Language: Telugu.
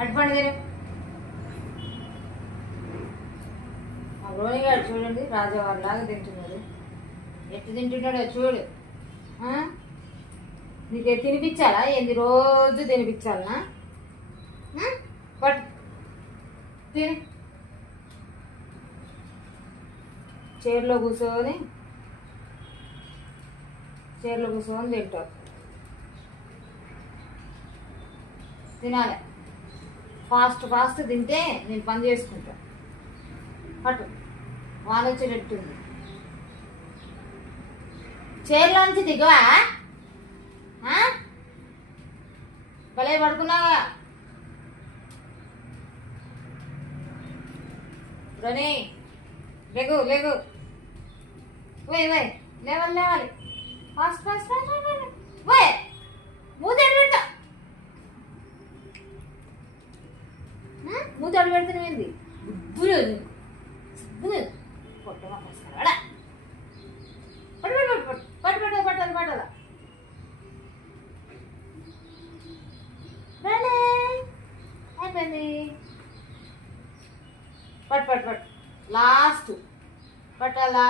అటుపండి తిను. మా రోనిగాడు చూడండి రాజావారి లాగా తింటున్నాడు. ఎట్టు తింటున్నాడో చూడు. నీకు తినిపించాలా ఏంది? రోజు తినిపించాలనా? పట్టు తిని చైర్లో కూర్చొని తింటావు. తినాలి. ఫాస్ట్ తింటే నేను పని చేసుకుంటా. పట్టు వాన వచ్చేటట్టుంది. చైర్లోంచి దిగవా? భలే పడుకున్నావా రని? లేగు లేవాలి. ఫాస్ట్ మూతాడు పెడతా. మూతాడు పెడుతున్నాయింది. పొట్టమా పట్టాల అయిపోయింది. పట్టు లాస్ట్ పట్టాలా